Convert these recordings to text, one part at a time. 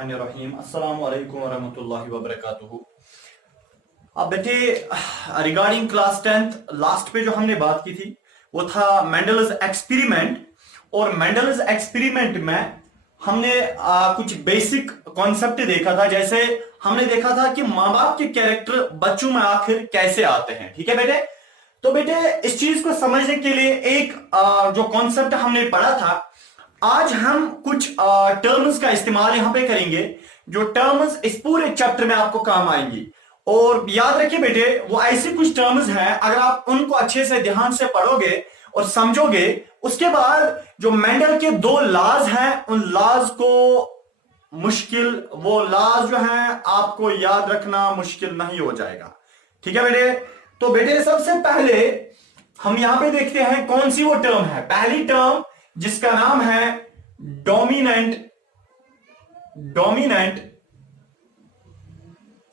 रहीम अस्सलामु अलैकुम वरहमतुल्लाहि वबरकातुहू। अब बेटे, रिगार्डिंग क्लास 10th लास्ट पे जो हमने बात की थी वो था मेंडल्स एक्सपेरिमेंट। और मेंडल्स एक्सपेरिमेंट में हमने कुछ बेसिक कॉन्सेप्ट देखा था। जैसे हमने देखा था कि माँ बाप के कैरेक्टर बच्चों में आखिर कैसे आते हैं। ठीक है बेटे, तो बेटे इस चीज को समझने के लिए एक जो कॉन्सेप्ट हमने पढ़ा था, आज हम कुछ टर्म्स का इस्तेमाल यहां पे करेंगे जो टर्म्स इस पूरे चैप्टर में आपको काम आएंगी। और याद रखिए बेटे, वो ऐसे कुछ टर्म्स हैं, अगर आप उनको अच्छे से ध्यान से पढ़ोगे और समझोगे, उसके बाद जो मेंडल के दो लॉज हैं उन लॉज को वो लॉज जो हैं आपको याद रखना मुश्किल नहीं हो जाएगा। ठीक है बेटे, तो बेटे सबसे पहले हम यहां पे देखते हैं कौन सी वो टर्म है। पहली टर्म जिसका नाम है डोमिनेंट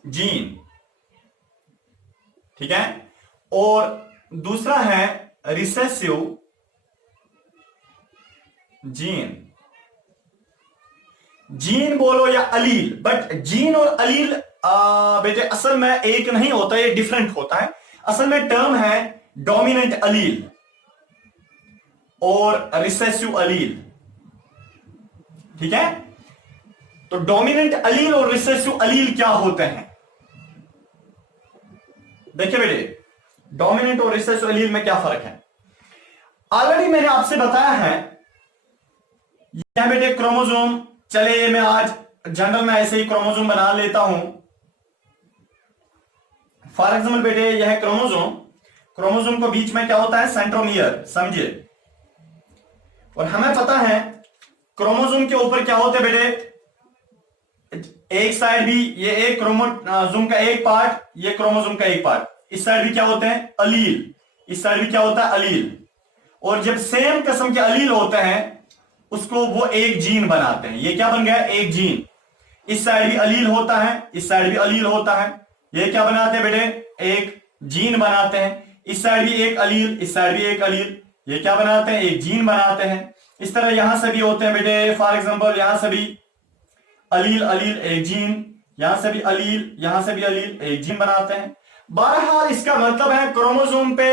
जीन। ठीक है, और दूसरा है रिसेसिव जीन। जीन बोलो या अलील, बट जीन और अलील बेटे असल में एक नहीं होता, ये डिफरेंट होता है। असल में टर्म है डोमिनेंट अलील और रिसेसिव अलील। ठीक है, तो डोमिनेंट अलील और रिसेसिव अलील क्या होते हैं? देखिए बेटे, डोमिनेंट और रिसेसिव अलील में क्या फर्क है, ऑलरेडी मैंने आपसे बताया है। यह बेटे क्रोमोसोम, चले मैं आज जनरल में ऐसे ही क्रोमोसोम बना लेता हूं। फॉर एग्जाम्पल बेटे, यह क्रोमोसोम को बीच में क्या होता है, सेंट्रोमियर, समझिए। और हमें पता है क्रोमोसोम के ऊपर क्या होते हैं बेटे, एक साइड भी ये एक क्रोमोसोम का एक पार्ट, ये क्रोमोसोम का एक पार्ट, इस साइड भी क्या होते हैं, अलील, इस साइड भी क्या होता है, अलील। और जब सेम किस्म के अलील होते हैं उसको वो एक जीन बनाते हैं। ये क्या बन गया, एक जीन। इस साइड भी अलील होता है, इस साइड भी अलील होता है, ये क्या बनाते हैं बेटे, एक जीन बनाते हैं। इस साइड भी एक अलील, इस साइड भी एक अलील, ये क्या बनाते हैं, एक जीन बनाते हैं। इस तरह यहां से भी होते हैं बेटे, फॉर एग्जांपल यहां से भी अलील अलील एक जीन, यहां से भी अलील, यहां से भी अलील, एक जीन बनाते हैं। बहरहाल इसका मतलब है क्रोमोसोम पे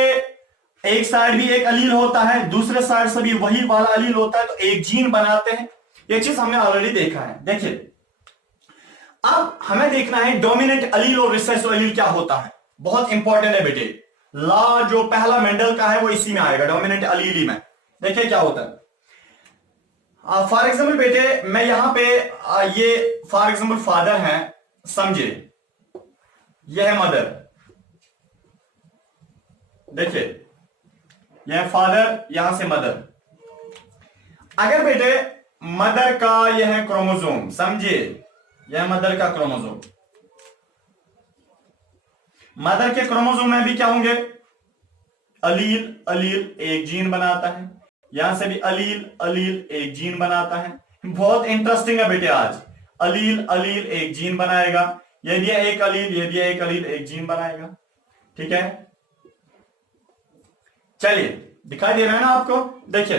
एक साइड भी एक अलील होता है, दूसरे साइड से भी वही वाला अलील होता है, तो एक जीन बनाते हैं। ये चीज हमने ऑलरेडी देखा है। देखिए, अब हमें देखना है डोमिनेंट अलील और रिसेसिव अलील क्या होता है। बहुत इंपॉर्टेंट है बेटे, लॉ जो पहला मेंडल का है वो इसी में आएगा, डोमिनेंट अलील ही में। देखिए क्या होता है। फॉर एग्जाम्पल बेटे, मैं यहां पे ये फॉर एग्जाम्पल फादर है, समझे, यह है मदर। देखिए, यह फादर, यहां से मदर। अगर बेटे मदर का यह है क्रोमोसोम, समझिए, यह मदर का क्रोमोसोम, मदर के क्रोमोसोम में भी क्या होंगे, अलील अलील एक जीन बनाता है, यहां से भी अलील अलील एक जीन बनाता है। बहुत इंटरेस्टिंग है बेटे, आज अलील अलील एक जीन बनाएगा, यह भी एक अलील, यह भी एक अलील एक जीन बनाएगा। ठीक है, चलिए दिखाई दे रहा है ना आपको। देखिए,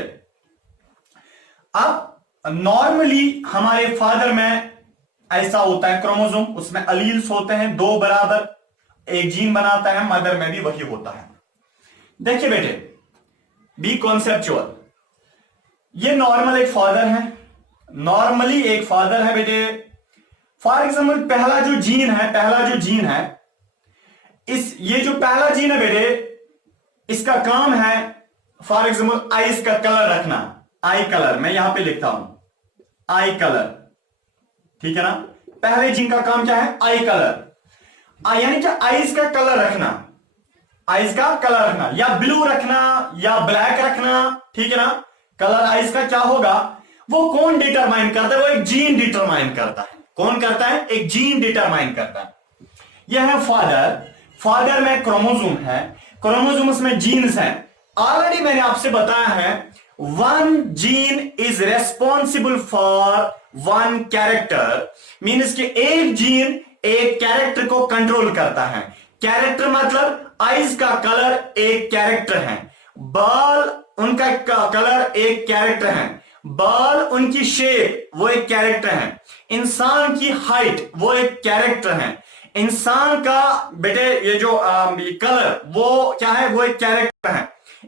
अब नॉर्मली हमारे फादर में ऐसा होता है क्रोमोसोम, उसमें अलील्स होते हैं दो बराबर, एक जीन बनाता है। मदर में भी वही होता है। देखिए बेटे, बी कॉन्सेप्चुअल, ये नॉर्मल एक फादर है, नॉर्मली एक फादर है बेटे। फॉर एग्जाम्पल पहला जो जीन है, ये जो पहला जीन है बेटे, इसका काम है फॉर एग्जाम्पल आईज का कलर रखना। आई कलर मैं यहां पे लिखता हूं, आई कलर। ठीक है ना, पहले जीन का काम क्या है, आई कलर, यानी कि आईज का कलर रखना, आईज का कलर रखना, या ब्लू रखना या ब्लैक रखना। ठीक है ना, कलर आईज का क्या होगा, वो कौन डिटरमाइन करता है, वो एक जीन डिटरमाइन करता है। कौन करता है, एक जीन डिटरमाइन करता है। यह है फादर में क्रोमोसोम है, क्रोमोसोम्स में जीन्स हैं। ऑलरेडी मैंने आपसे बताया है, one gene is responsible for one character, means कि एक जीन एक कैरेक्टर को कंट्रोल करता है। कैरेक्टर मतलब आईज का कलर एक कैरेक्टर है, बाल उनका कलर एक कैरेक्टर है, बाल उनकी शेप वो एक कैरेक्टर है, इंसान की हाइट वो एक कैरेक्टर है, इंसान का बेटे ये जो कलर वो क्या है, वो एक कैरेक्टर है।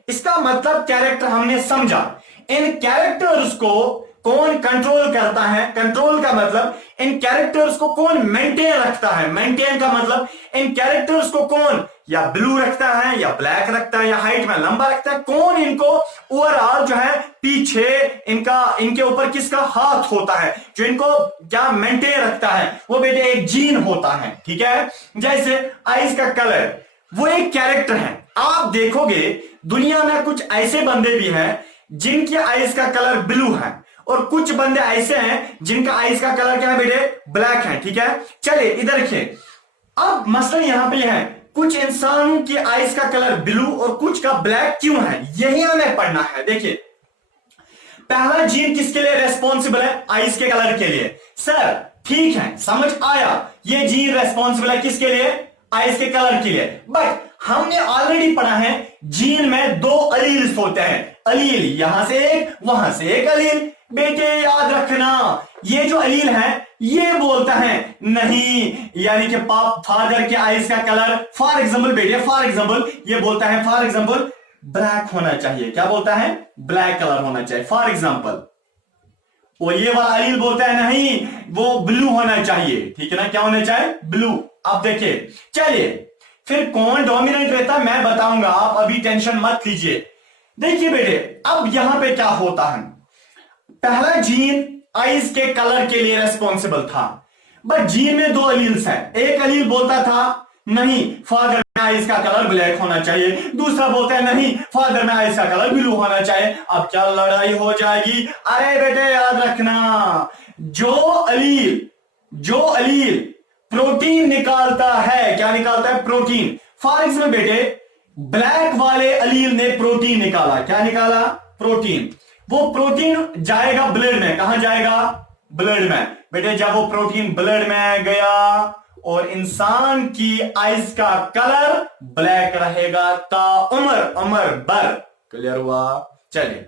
इसका मतलब कैरेक्टर हमने समझा। इन कैरेक्टर्स को कौन कंट्रोल करता है, कंट्रोल का मतलब इन कैरेक्टर्स को कौन मेंटेन रखता है, मेंटेन का मतलब इन कैरेक्टर्स को कौन या ब्लू रखता है या ब्लैक रखता है या हाइट में लंबा रखता है, कौन इनको ओवरऑल जो है पीछे इनका इनके ऊपर किसका हाथ होता है, जो इनको क्या मेंटेन रखता है, वो बेटे एक जीन होता है। ठीक है, जैसे आइज का कलर वो एक कैरेक्टर है। आप देखोगे दुनिया में कुछ ऐसे बंदे भी हैं जिनकी आइज का कलर ब्लू है और कुछ बंदे ऐसे हैं जिनका आइज का कलर क्या है बेटे, ब्लैक है। ठीक है, चलिए इधर देखिए। अब मसला यहां पे है कुछ इंसानों की आइज का कलर ब्लू और कुछ का ब्लैक क्यों है, यही हमें पढ़ना है। देखिए पहला जीन किसके लिए रेस्पॉन्सिबल है, आइज के कलर के लिए। सर ठीक है, समझ आया, ये जीन रेस्पॉन्सिबल है किसके लिए, आइज के कलर के लिए। बट हमने ऑलरेडी पढ़ा है जीन में दो अलील्स होते हैं, अलील यहां से एक वहां से एक अलील। बेटे याद रखना ये जो अलील है ये बोलता है नहीं, यानी कि फादर के आइज का कलर फॉर एग्जाम्पल बेटे, फॉर एग्जाम्पल ये बोलता है फॉर एग्जाम्पल ब्लैक होना चाहिए। क्या बोलता है, ब्लैक कलर होना चाहिए फॉर एग्जाम्पल। वो ये वाला अलील बोलता है नहीं वो ब्लू होना चाहिए। ठीक है ना, क्या होना चाहिए, ब्लू। अब देखिए चलिए फिर कौन डोमिनेंट रहता है मैं बताऊंगा, आप अभी टेंशन मत लीजिए। देखिए बेटे अब यहां पे क्या होता है, पहला जीन आइज के कलर के लिए रेस्पॉन्सिबल था, बट जीन में दो अलील्स हैं। एक अलील बोलता था नहीं फादर में आइज का कलर ब्लैक होना चाहिए, दूसरा बोलता है नहीं फादर में आइज का कलर ब्लू होना चाहिए। अब क्या लड़ाई हो जाएगी। अरे बेटे याद रखना जो अलील प्रोटीन निकालता है, क्या निकालता है, प्रोटीन। फॉर एग्जाम्पल बेटे ब्लैक वाले अलील ने प्रोटीन निकाला, क्या निकाला, प्रोटीन। वो प्रोटीन जाएगा ब्लड में, कहां जाएगा, ब्लड में। बेटे जब वो प्रोटीन ब्लड में गया और इंसान की आइज का कलर ब्लैक रहेगा ताउम्र उम्र भर। क्लियर हुआ। चलिए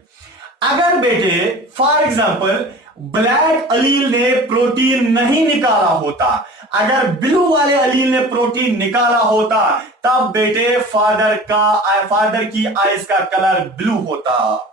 अगर बेटे फॉर एग्जाम्पल ब्लैक अलील ने प्रोटीन नहीं निकाला होता, अगर ब्लू वाले अलील ने प्रोटीन निकाला होता तब बेटे फादर की आइज का कलर ब्लू होता।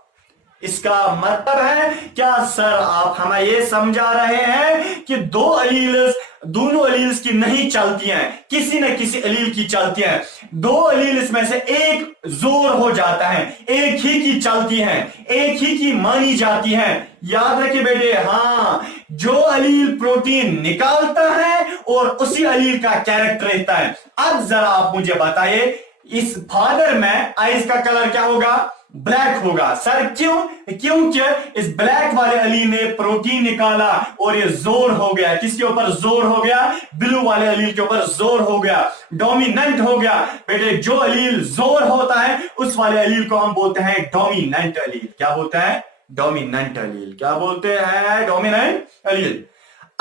इसका मतलब है क्या सर आप हमें यह समझा रहे हैं कि दोनों अलील्स की नहीं चलती हैं, किसी न किसी अलील की चलती हैं। दो अलील्स में से एक जोर हो जाता है, एक ही की चलती है, एक ही की मानी जाती है। याद रखिए बेटे, हाँ जो अलील प्रोटीन निकालता है और उसी अलील का कैरेक्टर रहता है। अब जरा आप मुझे बताइए इस फादर में आइज का कलर क्या होगा, ब्लैक होगा। सर क्यों, क्योंकि इस ब्लैक वाले अलील ने प्रोटीन निकाला और ये जोर हो गया, किसके ऊपर जोर हो गया, ब्लू वाले अलील के ऊपर जोर हो गया, डोमिनेंट हो गया। बेटे जो अलील जोर होता है उस वाले अलील को हम बोलते हैं डोमिनेंट अलील। क्या बोलते हैं, डोमिनेंट अलील। क्या बोलते हैं, डोमिनेंट अलील।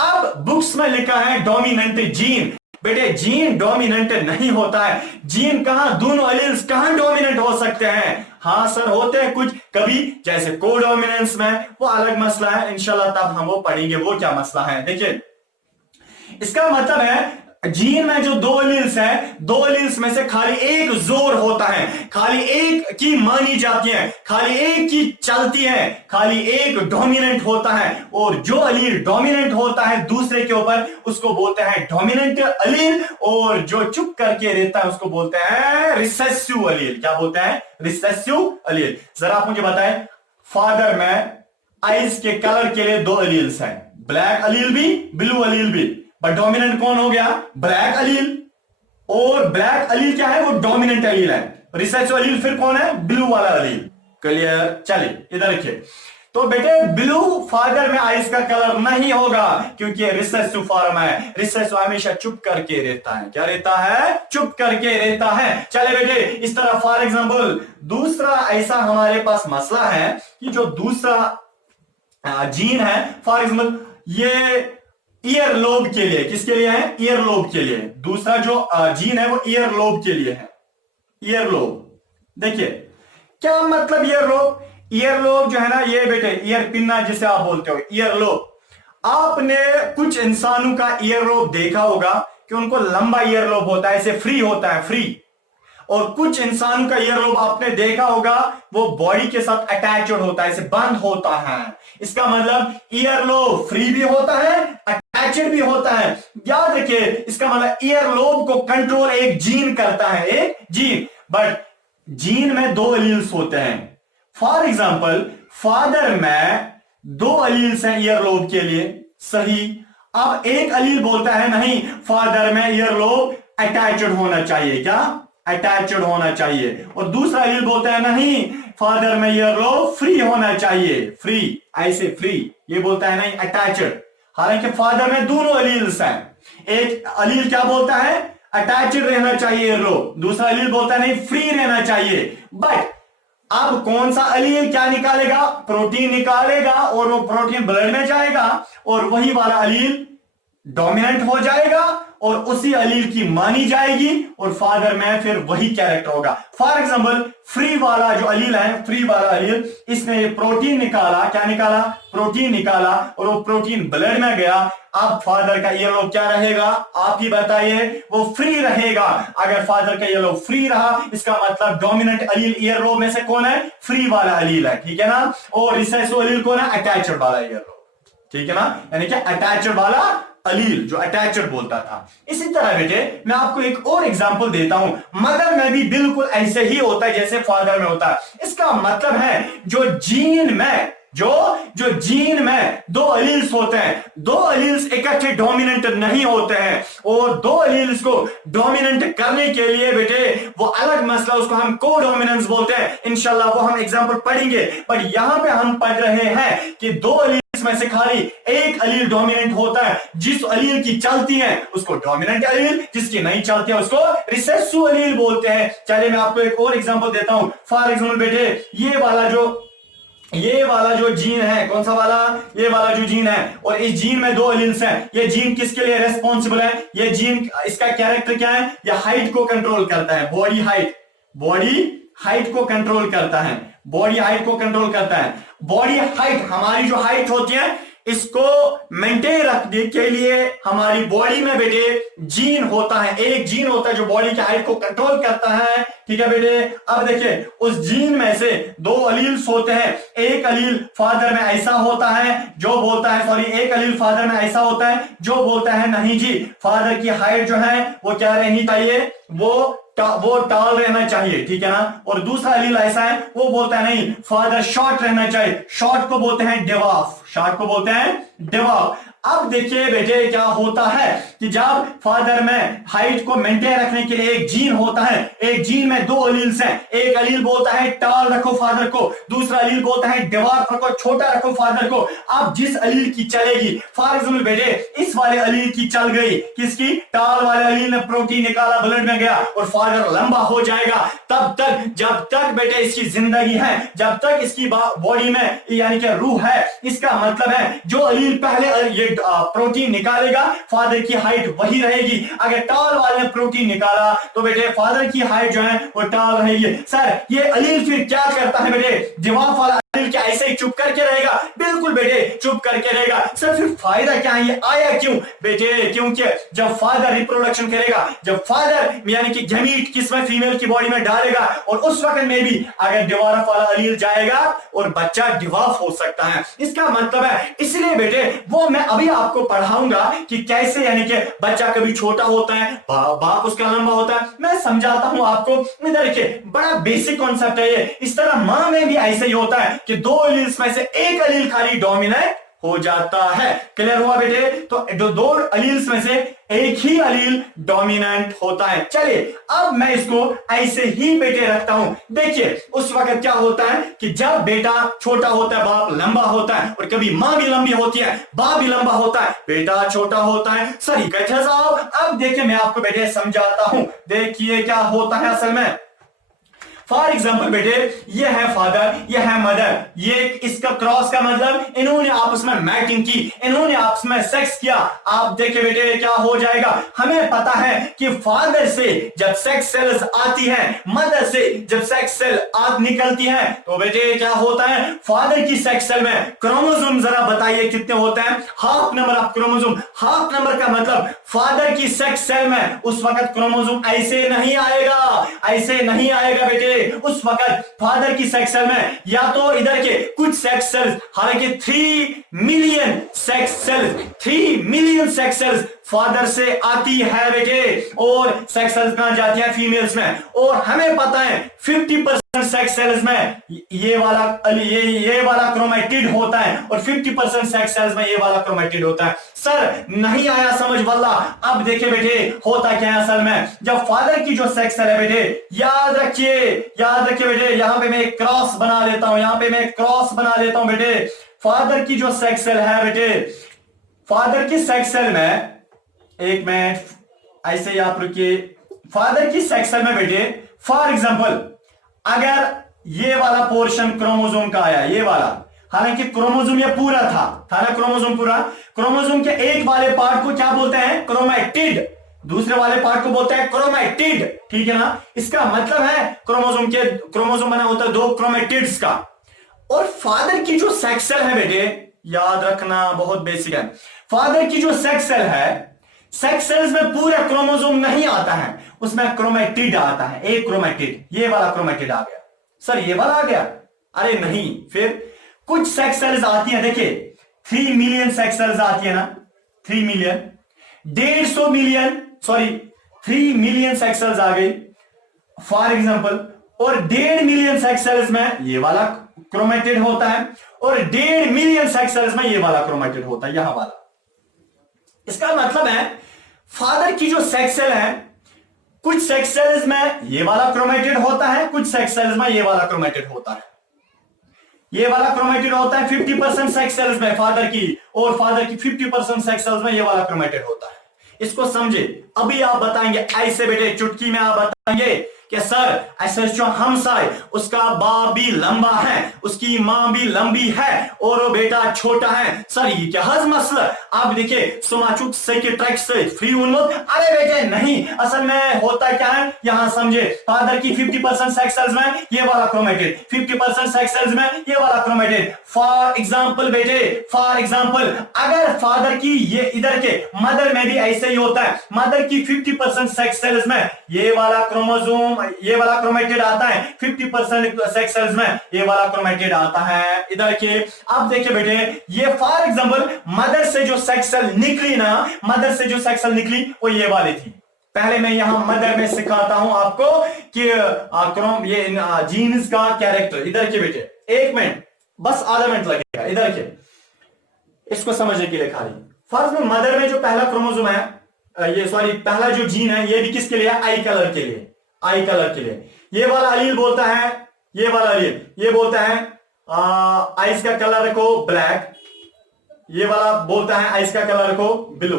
अब बुक्स में लिखा है डोमिनेंट जीन। बेटे जीन डोमिनेंट नहीं होता है। जीन कहां, दोनों अलील्स कहां डोमिनेंट हो सकते हैं, हाँ सर होते हैं कुछ कभी, जैसे कोडोमिनेंस में, वो अलग मसला है, इंशाल्लाह तब हम वो पढ़ेंगे वो क्या मसला है। देखिए इसका मतलब है जीन में जो दो अलील्स हैं, दो अलील्स में से खाली एक जोर होता है, खाली एक की मानी जाती है, खाली एक की चलती है, खाली एक डोमिनेंट होता है। और जो अलील डोमिनेंट होता है दूसरे के ऊपर उसको बोलते हैं डोमिनेंट अलील, और जो चुप करके रहता है उसको बोलते हैं रिसेसिव अलील। क्या बोलते हैं, रिसेसिव अलील। जरा आप मुझे बताएं फादर में आइज के कलर के लिए दो अलील्स हैं, ब्लैक अलील भी ब्लू अलील भी, पर डोमिनेंट कौन हो गया, ब्लैक अलील। और ब्लैक अलील क्या है, वो डोमिनेंट अलील है। रिसेसिव अलील फिर कौन है, ब्लू वाला अलील। क्लियर। चलिए इधर देखिए, तो बेटे ब्लू फादर में आइज का कलर नहीं होगा क्योंकि रिसेसिव फॉर्म है। रिसेसिव हमेशा चुप करके रहता है, क्या रहता है, चुप करके रहता है। चले बेटे इस तरह फॉर एग्जांपल दूसरा ऐसा हमारे पास मसला है कि जो दूसरा जीन है, फॉर एग्जांपल ये ईयर लोब के लिए, किसके लिए है, ईयर लोब के लिए। दूसरा जो जीन है वो ईयर लोब के लिए है, ईयर लोब। देखिए क्या मतलब ईयर लोब, ईयरलोब जो है ना, ये बेटे ईयर पिन्ना जिसे आप बोलते हो, ईयरलोब। आपने कुछ इंसानों का ईयरलोब देखा होगा कि उनको लंबा ईयरलोब होता है, ऐसे फ्री होता है, फ्री। और कुछ इंसानों का ईयरलोब आपने देखा होगा वो बॉडी के साथ अटैच्ड होता है, ऐसे बंद होता है। इसका मतलब ईयरलोब फ्री भी होता है, अटैच्ड भी होता है। याद रखिए, इसका मतलब ईयरलोब को कंट्रोल एक जीन करता है, एक जीन। बट जीन में दो एलील्स होते हैं। फॉर एग्जाम्पल, फादर में दो एलील्स हैं ईयरलोब के लिए, सही। अब एक एलील बोलता है नहीं, फादर में ईयरलोब अटैच्ड होना चाहिए, क्या अटैच्ड होना चाहिए। और दूसरा एलील बोलता है नहीं, फादर में ईयरलोब फ्री होना चाहिए, फ्री, ऐसे फ्री। ये बोलता है नहीं, अटैच्ड। हालांकि फादर में दोनों एलील्स हैं। एक एलील क्या बोलता है, अटैच्ड रहना चाहिए ईयरलोब, दूसरा एलील बोलता है नहीं, फ्री रहना चाहिए। बट अब कौन सा एलील क्या निकालेगा, प्रोटीन निकालेगा, और वो प्रोटीन ब्लड में जाएगा, और वही वाला एलील डोमिनेंट हो जाएगा, और उसी एलील की मानी जाएगी, और फादर में फिर वही कैरेक्टर होगा। फॉर एग्जांपल, फ्री वाला जो एलील है, फ्री वाला एलील, इसने प्रोटीन निकाला, क्या निकाला, प्रोटीन निकाला, और वो प्रोटीन ब्लड में गया। अब फादर का ईयरलोब क्या रहेगा, आप ही बताइए, वो फ्री रहेगा। अगर फादर का ईयरलोब फ्री रहा, इसका मतलब डोमिनेंट एलील ईयरलोब में से कौन है, फ्री वाला एलील है, ठीक है ना। और रिसेसिव एलील कौन है, अटैच्ड वाला ईयरलोब, ठीक है ना। यानी कि अटैच्ड वाला एलील जो अटैच्ड बोलता था। इसी तरह बेटे मैं आपको एक और एग्जांपल देता हूं, मदर में भी बिल्कुल ऐसे ही होता है जैसे फादर में होता है। इसका मतलब है जो जीन में जो जीन में दो एलील्स होते हैं, दो एलील्स इकट्ठे डोमिनेंट नहीं होते हैं, और दो एलील्स को डोमिनेंट करने के लिए बेटे वो अलग मसला, उसको हम को डोमिनेंस बोलते हैं। इंशाल्लाह वो हम एग्जांपल पढ़ेंगे। बट यहां पे हम पढ़ रहे हैं कि दो एलील्स में से खाली एक एलील डोमिनेंट होता है। जिस एलील की चलती है उसको डोमिनेंट एलील, जिसकी नहीं चलती है उसको रिसेसिव एलील बोलते हैं। चलिए मैं आपको एक और एग्जांपल देता हूं। फॉर एग्जांपल बेटे ये वाला जो जीन है, कौन सा वाला, ये वाला जो जीन है, और इस जीन में दो एलील्स हैं। ये जीन किसके लिए रेस्पॉन्सिबल है, ये जीन इसका कैरेक्टर क्या है, ये हाइट को कंट्रोल करता है, बॉडी हाइट को कंट्रोल करता है, बॉडी हाइट को कंट्रोल करता है। बॉडी हाइट, हमारी जो हाइट होती है, इसको मेंटेन रखने के लिए हमारी बॉडी में बेटे जीन होता है, एक जीन होता है जो बॉडी की हाइट को कंट्रोल करता है, ठीक है बेटे। अब देखिए, उस जीन में से दो एलील्स होते हैं। एक एलील फादर में ऐसा होता है जो बोलता है, सॉरी, एक एलील फादर में ऐसा होता है जो बोलता है नहीं जी, फादर की हाइट जो है वो क्या रहनी चाहिए, वो टाल रहना चाहिए, ठीक है ना। और दूसरा एलील ऐसा है, वो बोलता है नहीं, फादर शॉर्ट रहना चाहिए, शॉर्ट को बोलते हैं डिवार्फ, शॉर्ट को बोलते हैं डिवार्फ। अब देखिए बेटे क्या होता है कि जब फादर में हाइट को मेंटेन रखने के लिए एक जीन होता है, एक जीन में दो एलील्स हैं। एक एलील बोलता है टाल रखो फादर को, दूसरा एलील बोलता है डिवार्फ रखो, छोटा रखो फादर को। अब जिस एलील की चलेगी, फॉर एग्जाम्पल बेटे इस वाले एलील की चल गई, किसकी, टाल वाले एलील ने प्रोटीन निकाला, ब्लड में गया, और फादर लंबा हो जाएगा। तब तक, जब तक बेटे इसकी जिंदगी है, जब तक इसकी बॉडी में यानी कि रूह है, इसका मतलब है जो एलील पहले ये प्रोटीन निकालेगा, फादर की हाइट वही रहेगी। अगर टाल वाले ने प्रोटीन निकाला तो बेटे फादर की हाइट जो है वो टाल रहेगी। सर ये एलील फिर क्या करता है बेटे, दिमाग वाला एलील क्या ऐसे ही चुप करके रहेगा? बिल्कुल बेटे चुप करके रहेगा। सर फिर फायदा क्या है, ये आया क्यों बेटे? क्योंकि जब फादर रिप्रोडक्शन करेगा, जब फादर यानी कि गमीट किस्म फीमेल की बॉडी में डालेगा, और उस वक्त में भी अगर डिवार्फ वाला एलील जाएगा और बच्चा डिवार्फ हो सकता है। इसका मतलब है, इसलिए बेटे वो मैं अभी आपको पढ़ाऊंगा कि कैसे यानी कि बच्चा कभी छोटा होता है, बाप उसका लंबा होता है। मैं समझाता हूं आपको। इधर देखिए, बड़ा बेसिक कॉन्सेप्ट है ये। इस तरह मां में भी ऐसे ही होता है कि दो एलील्स में से एक एलील खाली डोमिनेंट हो जाता है। क्लियर हुआ बेटे? तो जो दो एलील्स में से एक ही एलील डोमिनेंट होता है। चलिए अब मैं इसको ऐसे ही बेटे रखता हूं। देखिए उस वक्त क्या होता है कि जब बेटा छोटा होता है, बाप लंबा होता है, और कभी मां भी लंबी होती है, बाप भी लंबा होता है, बेटा छोटा होता है। सही कहते साहब। अब देखिए मैं आपको बेटे समझाता हूं। देखिए क्या होता है असल में। फॉर एग्जाम्पल बेटे, ये है फादर, ये है मदर, ये इसका क्रॉस का मतलब इन्होंने आपस में मैटिंग की, इन्होंने आपस में सेक्स किया। आप देखिए बेटे क्या हो जाएगा, हमें पता है कि फादर से जब सेक्स सेल्स आती है, मदर से जब सेक्स सेल निकलती है, तो बेटे क्या होता है, फादर की सेक्स सेल में क्रोमोसोम जरा बताइए कितने होते हैं, half number of chromosome. Half number का मतलब फादर की सेक्स सेल में उस वक्त क्रोमोसोम ऐसे नहीं आएगा, ऐसे नहीं आएगा बेटे। उस वक्त फादर की सेक्स सेल में या तो इधर के कुछ सेक्स सेल्स, हालांकि 3 million sex sales, 3 million sex sales father से आती है बेटे, और सेक्स सेल्स कहां जाती है, फीमेल्स में। और हमें पता है 50% सेक्स सेल्स में ये वाला क्रोमेटिड होता है, और 50% सेक्स सेल्स में ये वाला क्रोमेटिड होता है। सर नहीं आया समझ वाला। अब देखिए बेटे होता क्या है असल में, जब फादर की जो सेक्स सेल है बेटे, याद रखिए बेटे, यहां पे मैं एक क्रॉस बना लेता हूं, यहां पे मैं एक क्रॉस बना लेता हूं बेटे। फादर की जो सेक्स सेल है बेटे, फादर की सेक्स सेल में, एक मिनट ऐसे आप रुकिए, फादर की सेक्स सेल में बेटे, फॉर एग्जांपल अगर ये वाला पोर्शन क्रोमोसोम का आया, ये वाला, हालांकि क्रोमोसोम ये पूरा था ना, क्रोमोसोम पूरा, क्रोमोसोम के एक वाले पार्ट को क्या बोलते हैं, क्रोमैटिड, दूसरे वाले पार्ट को बोलते हैं क्रोमैटिड, ठीक है ना। इसका मतलब है क्रोमोसोम बना होता है 2 क्रोमैटिड्स का। और फादर की जो सेक्स सेल है बेटे, याद रखना बहुत बेसिक है, फादर की जो सेक्स सेल है, सेक्स सेल्स में पूरा क्रोमोसोम नहीं आता है, उसमें क्रोमैटिड आता है, एक क्रोमैटिड, ये वाला क्रोमैटिड आ गया। सर ये वाला आ गया, अरे नहीं, फिर कुछ सेक्स सेल्स आती है, देखिए 3 मिलियन सेक्स सेल्स आती है ना, 3 million, 150 million, sorry 3 million sex sales आ गई फॉर एग्जांपल, और 1.5 मिलियन सेक्स सेल्स में ये वाला क्रोमैटिड होता है, और 1.5 मिलियन सेक्स सेल्स में ये वाला क्रोमैटिड होता है, यहां वाला। इसका मतलब है फादर की जो सेक्स सेल है, कुछ सेक्स सेल्स में ये वाला क्रोमैटिड होता है, कुछ सेक्स सेल्स में ये वाला क्रोमैटिड होता है, ये वाला क्रोमैटिड होता है 50% सेक्स सेल्स में फादर की, और फादर की 50% सेक्स सेल्स में ये वाला क्रोमैटिड होता है। इसको समझे। अभी आप बताएंगे ऐसे बेटे, चुटकी में आप बताएंगे कि सर ऐसे जो हमसाय, उसका बाप भी लंबा है, उसकी मां भी लंबी है, और वो बेटा छोटा है। सर ये क्या हज मसला। आप देखिए सुमाचुक से के ट्रैक से फ्री उन्नत, अरे बेटे नहीं, असल में होता क्या है, यहां समझे, फादर की 50% सेक्स सेल्स में ये वाला क्रोमैटिड, 50% सेक्स सेल्स में ये वाला क्रोमैटिड। फॉर एग्जांपल बेटे, फॉर एग्जांपल अगर फादर की ये इधर के मदर में भी ऐसे ही होता है, मदर की 50% सेक्स सेल्स में ये वाला क्रोमोसोम, ये वाला क्रोमैटिड आता है, 50% सेक्स सेल्स में ये वाला क्रोमैटिड आता है इधर के। अब देखिए बेटे, ये फॉर एग्जांपल मदर से जो सेक्स सेल निकली ना, मदर से जो सेक्स सेल निकली वो ये वाली थी। पहले मैं यहां मदर में सिखाता हूं आपको कि ये जीन्स का कैरेक्टर। इधर के बेटे एक मिनट, बस आधा मिनट लगेगा इधर के, इसको समझने के लिए खाली। फर्ज में मदर में जो पहला क्रोमोसोम है, ये सॉरी पहला जो जीन है, ये भी किसके लिए है, आई कलर के लिए, आई कलर के लिए। ये वाला अलील बोलता है, ये वाला अलील ये बोलता है आइस का कलर को ब्लैक, ये वाला बोलता है आइस का कलर को ब्लू।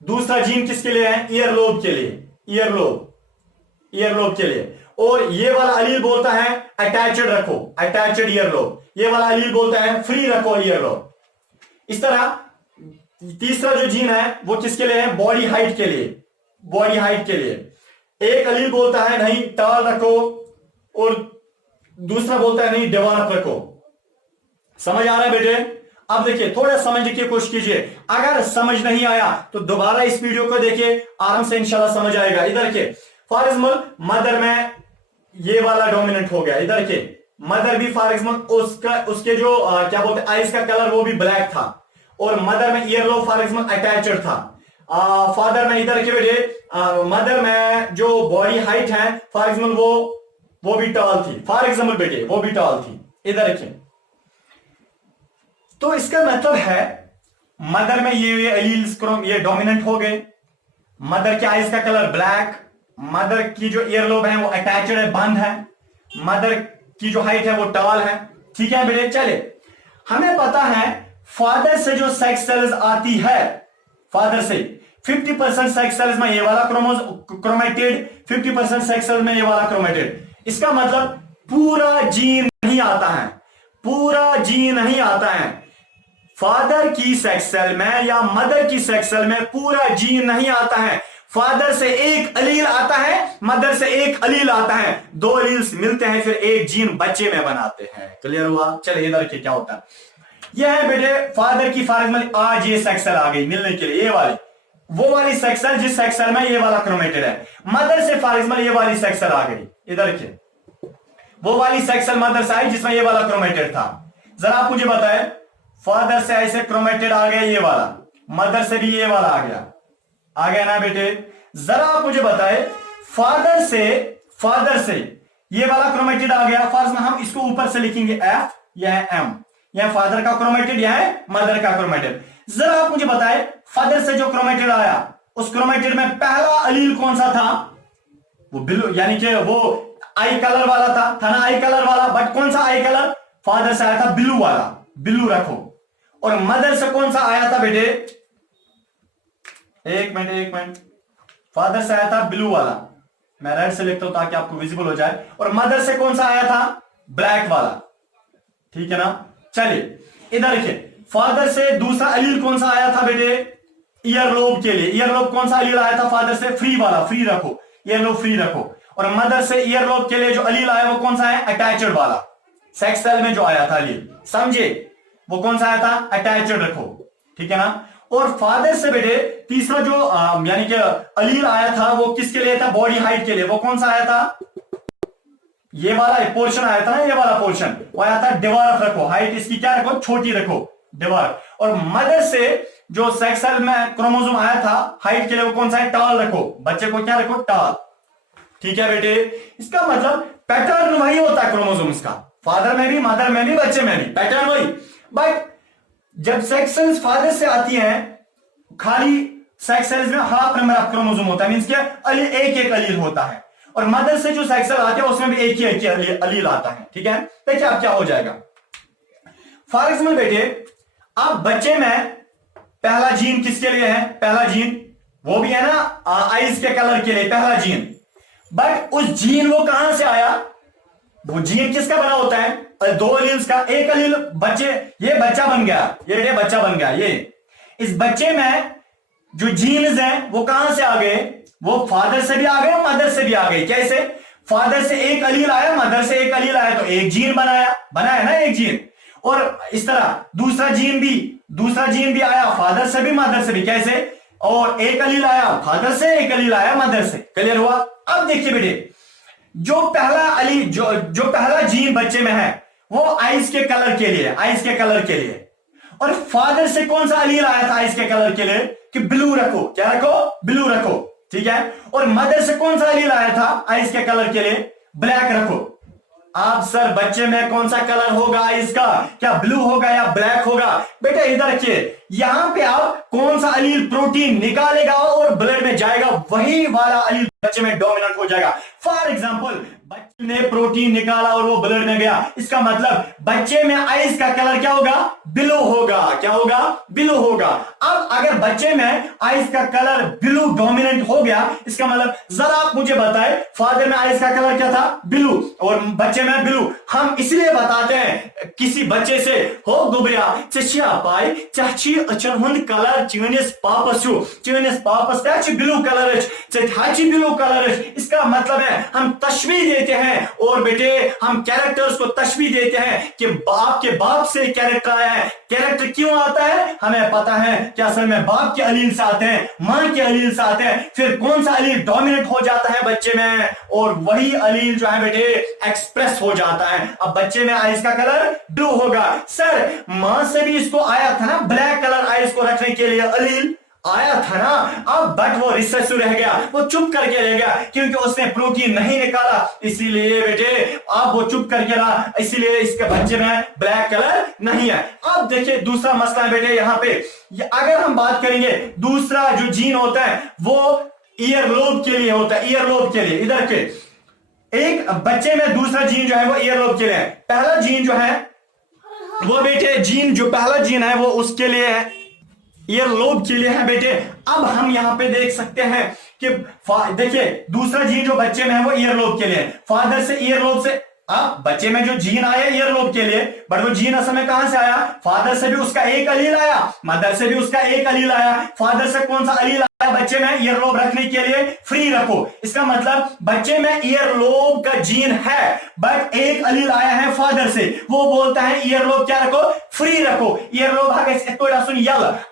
दूसरा जीन किसके लिए है, ईयरलोब के लिए, ईयरलोब के लिए। और ये वाला अलील बोलता है अटैचड रखो, अटैचड ईयरलोब। ये वाला अलील बोलता है फ्री रखो ईयरलोब। इस तरह तीसरा जो जीन है वो किसके लिए है, बॉडी हाइट के लिए, बॉडी हाइट के लिए। एक अलील बोलता है नहीं टाल रखो, और दूसरा बोलता है नहीं डेवलप रखो। समझ आ रहा है बेटे। अब देखिए थोड़ा समझने की कोशिश कीजिए, अगर समझ नहीं आया तो दोबारा इस वीडियो को देखिए, आराम से इंशाल्लाह समझ आएगा। इधर के फॉर एग्जाम्पल मदर में ये वाला डोमिनेंट हो गया, इधर के मदर भी फॉर एग्जाम्पल उसके जो क्या बोलते हैं आइस का कलर वो भी ब्लैक था, और मदर में ईयरलोब फॉर एग्जाम्पल अटैचड था। फादर में इधर के बेटे मदर में जो बॉडी हाइट है फॉर एग्जाम्पल वो भी टॉल थी, फॉर एग्जाम्पल बेटे वो भी टॉल थी, इधर के। तो इसका मतलब है मदर में ये एलील्स ये डोमिनेंट हो गए, मदर के आइज का कलर ब्लैक, मदर की जो ईयरलोब है वो अटैचड है, बंद है, मदर की जो हाइट है वो टॉल है। ठीक है बेटे, चले हमें पता है फादर से जो सेक्स सेल्स आती है, फादर से 50% सेक्स सेल्स में ये वाला क्रोमैटिड, 50% सेक्स सेल्स में ये वाला क्रोमैटिड। इसका मतलब पूरा जीन नहीं आता है, पूरा जीन नहीं आता है। फादर की सेक्स सेल में या मदर की सेक्स सेल में पूरा जीन नहीं आता है। फादर से एक अलील आता है, मदर से एक अलील आता है, दो अलील्स मिलते हैं, फिर एक जीन बच्चे में बनाते हैं। क्लियर हुआ? चलिए इधर के क्या होता है, यह है बेटे फादर की फॉर एग्जाम्पल आज ये सेक्स सेल आ गई मिलने के लिए, ये वाली वो वाली सेक्स सेल जिस सेक्स सेल में ये वाला क्रोमेटिड है। मदर से फॉर एग्जाम्पल ये वाली सेक्स सेल आ गई, इधर के वो वाली सेक्स सेल मदर से आई जिसमें ये वाला क्रोमेटिड था। जरा आप मुझे बताएं, फादर से ऐसे क्रोमेटिड आ गया ये वाला, मदर से भी ये वाला आ गया ना बेटे। जरा आप मुझे बताएं, फादर से ये वाला क्रोमेटिड आ गया, फर्स्ट हम इसको ऊपर से लिखेंगे एफ, यह है एम, यह फादर का क्रोमेटिड, यह है मदर का क्रोमेटिड। जरा आप मुझे बताएं, फादर से जो क्रोमेटिड आया उस क्रोमेटिड में पहला अलील कौन सा था? वो ब्लू, यानी कि वो आई कलर वाला था ना, आई कलर वाला। बट कौन सा आई कलर? फादर से आया था ब्लू वाला, ब्लू रखो। और मदर से कौन सा आया था बेटे? एक मिनट, फादर से आया था ब्लू वाला, मैं रेड से लिखता हूं ताकि आपको विजिबल हो जाए। और मदर से कौन सा आया था? ब्लैक वाला, ठीक है ना। चलिए इधर देखिए, फादर से दूसरा अलील कौन सा आया था बेटे? ईयरलोब के लिए। ईयरलोब कौन सा अलील आया था फादर से? फ्री वाला, फ्री रखो, ईयरलोब फ्री रखो। और मदर से ईयरलोब के लिए जो अलील आया वो कौन सा है? अटैच्ड वाला, सेक्स सेल में जो आया था अलील, समझे? वो कौन सा आया था? अटैच्ड रखो, ठीक है ना। और फादर से बेटे तीसरा जो यानी कि अलील आया था वो किसके लिए था? बॉडी हाइट के लिए। वो कौन सा आया था? ये वाला पोर्शन आया था ना, ये वाला पोर्शन, वो आया था डिवार्फ रखो, हाइट इसकी क्या रखो? छोटी रखो, डिवार्फ। और मदर से जो सेक्स सेल में क्रोमोसोम आया था हाइट के लिए वो कौन सा है? टॉल रखो, बच्चे को क्या रखो? टॉल, ठीक है बेटे। इसका मतलब पैटर्न वही होता है क्रोमोसोम्स का, फादर में भी, मदर में भी, बच्चे में भी, पैटर्न वही। बट जब सेक्स सेल्स फादर से आती हैं, खाली सेक्स सेल्स में हाफ नंबर ऑफ क्रोमोसोम होता है, मींस क्या? एक एक अलील होता है। और मदर से जो सेक्स सेल आते हैं उसमें भी एक ही अलील आता है, ठीक है। देखिए अब क्या हो जाएगा। फॉर एग्जाम्पल बेटे, अब बच्चे में पहला जीन किसके लिए है? पहला जीन वो भी है ना आईज के कलर के लिए, पहला जीन। बट उस जीन वो कहां से आया? वो जीन किसका बना होता है? दो अलील्स का। एक अलील बच्चे, ये बच्चा बन गया, ये बच्चा बन गया, ये इस बच्चे में जो जीन्स हैं वो कहां से आ गए? वो फादर से भी आ गए, मदर से भी आ गए। कैसे? फादर से एक अलील आया, मदर से एक अलील आया, तो एक जीन बनाया ना, एक जीन। और इस तरह दूसरा जीन भी आया, फादर से भी मदर से भी। कैसे? और एक अलील आया फादर से, एक अलील आया मदर से। क्लियर हुआ? अब देखिए बेटे, जो पहला जीन बच्चे में है वो आइस के कलर के लिए, और फादर से कौन सा अलील आया था आइस के कलर के लिए? कि ब्लू रखो, क्या रखो? ब्लू रखो, ठीक है। और मदर से कौन सा अलील आया था आइस के कलर के लिए? ब्लैक रखो। आप सर बच्चे में कौन सा कलर होगा इसका? क्या ब्लू होगा या ब्लैक होगा? बेटा इधर रखिए, यहां पे आप कौन सा अलील प्रोटीन निकालेगा और ब्लड में जाएगा, वही वाला अलील बच्चे में डोमिनेंट हो जाएगा। फॉर एग्जाम्पल, बच्चे ने प्रोटीन निकाला और वो ब्लड में गया, इसका मतलब बच्चे में आइस का कलर क्या होगा? ब्लू होगा। क्या होगा? ब्लू होगा। अब अगर बच्चे में आइस का कलर ब्लू डोमिनेंट हो गया, इसका मतलब जरा आप मुझे बताएं, फादर में आइस का कलर क्या था? ब्लू, और बच्चे में ब्लू। हम इसलिए बताते हैं किसी बच्चे से, हो गुबरिया चचिया पाई चाची अचरहुंद कलर चीनिस पापस त्याची ब्लू कलर चाची ब्लू कलर। इसका मतलब है हम तशबीह देते हैं, और बेटे हम कैरेक्टर्स को तशबीह देते हैं कि बाप के बाप से कैरेक्टर आया है। कैरेक्टर क्यों आता है हमें पता है कि असल में बाप के अलील से आते हैं, मां के अलील से आते हैं। फिर कौन सा अलील डोमिनेट हो जाता है बच्चे में, और वही अलील जो है बेटे एक्सप्रेस हो जाता है। अब बच्चे में आइस का कलर ब्लू होगा। सर मां से भी इसको आया था ना ब्लैक कलर आइस को रखने के लिए अलील आया था ना, अब बट वो रिसेसिव रह गया, वो चुप करके रह गया क्योंकि उसने प्रोटीन नहीं निकाला, इसीलिए बेटे अब वो चुप करके रहा, इसीलिए इसके बच्चे में ब्लैक कलर नहीं है। अब देखिए दूसरा मसला है बेटे, यहाँ पे अगर हम बात करेंगे दूसरा जो जीन होता है वो ईयरलोब के लिए होता है, ईयरलोब के लिए। इधर के एक बच्चे में दूसरा जीन जो है वो ईयरलोब के लिए है। पहला जीन जो है वो बेटे जीन जो पहला जीन है वो उसके लिए है, ईयर लोब के लिए है बेटे। अब हम यहां पे देख सकते हैं कि देखिए दूसरा जीन जो बच्चे में है वो ईयर लोब के लिए है, फादर से ईयर लोब से। अब बच्चे में जो जीन आया ईयर लोब के लिए, बट वो जीन असल में कहां से आया? फादर से भी उसका एक अलील आया, मदर से भी उसका एक अलील आया। फादर से कौन सा अलील आया बच्चे में? ईयर लोब रखने के लिए फ्री रखो। इसका मतलब बच्चे में ईयर लोब का जीन है, बट एक अलील आया है फादर से, वो बोलता है ईयर लोब क्या रखो? फ्री रखो। ईयर लोब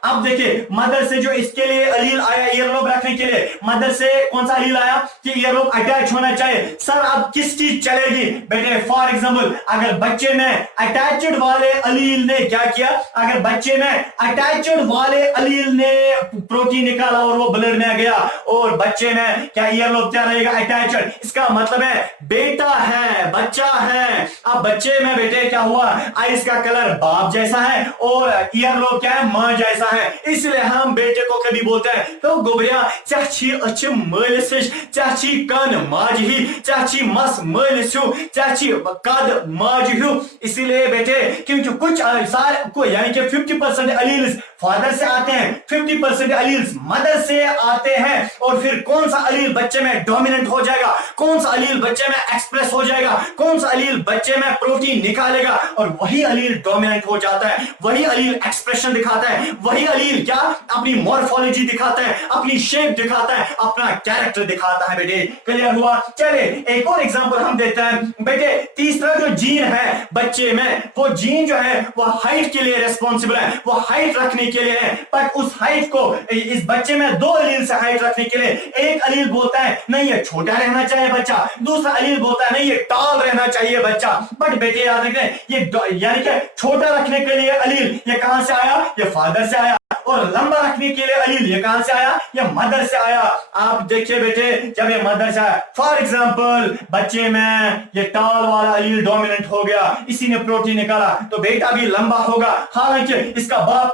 अब देखिए मदर से जो इसके लिए अलील आया ईयर लोब रखने के लिए, मदर से कौन सा अलील आया कि ईयर लोब अटैच होना चाहिए। सर अब किस चीज चलेगी बेटे? फॉर एग्जाम्पल अगर बच्चे में अटैच्ड वाले अलील ने क्या किया, अगर बच्चे में अटैच्ड वाले अलील ने प्रोटीन निकाला और वो ब्लड में गया, और बच्चे में क्या ईयर लोब क्या रहेगा? अटैच्ड। इसका मतलब है बेटा है, बच्चा है। अब बच्चे में बेटे क्या हुआ? आइस का कलर बाप जैसा है और ईयर लोब क्या है? मां जैसा है। इसलिए हम बेटे को कभी बोलते हैं तो गोबरिया चाची अच्छे मलिस चाची कन माज ही, चाची मस मलिस चाची कद माज हूं। इसीलिए बेटे क्योंकि कुछ यानी कि 50% अलील्स फादर से आते हैं, 50% अलील्स मदर से आते हैं। और फिर कौन सा अलील बच्चे में डोमिनेंट हो जाएगा, कौन सा अलील बच्चे में एक्सप्रेस हो जाएगा, कौन सा अलील बच्चे में प्रोटीन निकालेगा, और वही अलील डोमिनेंट हो जाता है, वही अलील एक्सप्रेशन दिखाता है, वही अलील क्या अपनी मॉर्फोलॉजी दिखाता है, अपनी शेप दिखाता है, अपना कैरेक्टर दिखाता है। बेटे क्लियर हुआ? चले एक और एग्जांपल हम देते हैं बेटे। तीसरा जो जीन है बच्चे में, वो जीन जो है वो हाइट के लिए रिस्पॉन्सिबल है, वो हाइट रखने के लिए है। पर उस हाइट को इस बच्चे में दो अलील से हाइट रखने के लिए, एक अलील बोलता है नहीं ये छोटा रहना चाहिए बच्चा, दूसरा अलील बोलता है नहीं ये टॉल रहना चाहिए बच्चा। बट बेटे याद रखें ये यानी कि छोटा रखने के लिए अलील ये कहां से आया? ये फादर से आया। और लंबा रखने के लिए अलील ये कहां से आया? ये मदर से आया। आप देखिए बेटे जब ये मदर से आया, फॉर एग्जांपल बच्चे में ये टॉल वाला अलील डोमिनेंट हो गया, इसी ने प्रोटीन निकाला, तो बेटा भी लंबा होगा। हालांकि इसका बाप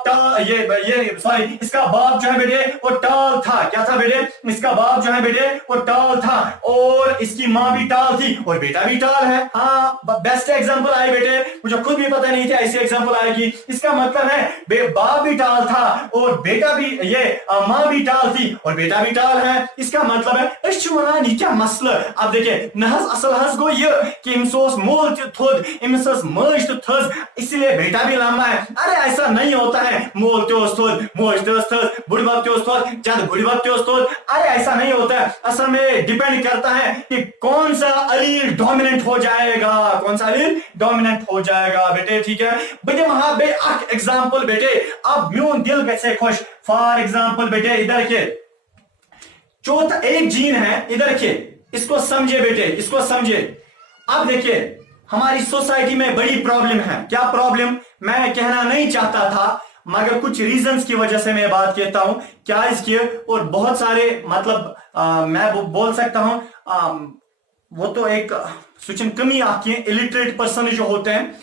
इसका बाप जो है बेटे वो टॉल था। क्या था बेटे? इसका बाप जो है बेटे वो टॉल था, और इसकी मां भी टॉल थी, और बेटा भी टॉल है। हाँ बेस्ट एग्जांपल आई बेटे, मुझे खुद भी पता नहीं था ऐसी एग्जांपल आएगी। इसका मतलब है बाप भी टॉल था और बेटा भी, ये मां भी टाल थी और बेटा भी टाल है। इसका मतलब है क्या मसला? अब देखिए नहस असल हस गो ये कि इमसोस मोल थोद इमसोस मर्ज थस, इसलिए बेटा भी लंबा है। अरे ऐसा नहीं होता है, मोल थोद मोज थस बुढ़बाप थोद जद बुढ़बाप थोद, अरे ऐसा नहीं होता है। असल में डिपेंड करता है कि कौन सा अलील डोमिनेंट हो जाएगा, कौन सा अलील डोमिनेंट हो जाएगा बेटे। ठीक है बेटे? वहां पे एग्जांपल बेटे अब म्यून दिल कैसे खुश। फॉर एग्जाम्पल बेटे इधर के चौथा एक जीन है, इधर के इसको समझे बेटे, इसको समझे। अब देखिए हमारी सोसाइटी में बड़ी प्रॉब्लम है। क्या प्रॉब्लम? मैं कहना नहीं चाहता था मगर कुछ रीजंस की वजह से मैं बात कहता हूं। क्या इसकी और बहुत सारे मतलब मैं बोल सकता हूं वो तो एक सूचन कमी आपकी इलिटरेट पर्सन जो होते हैं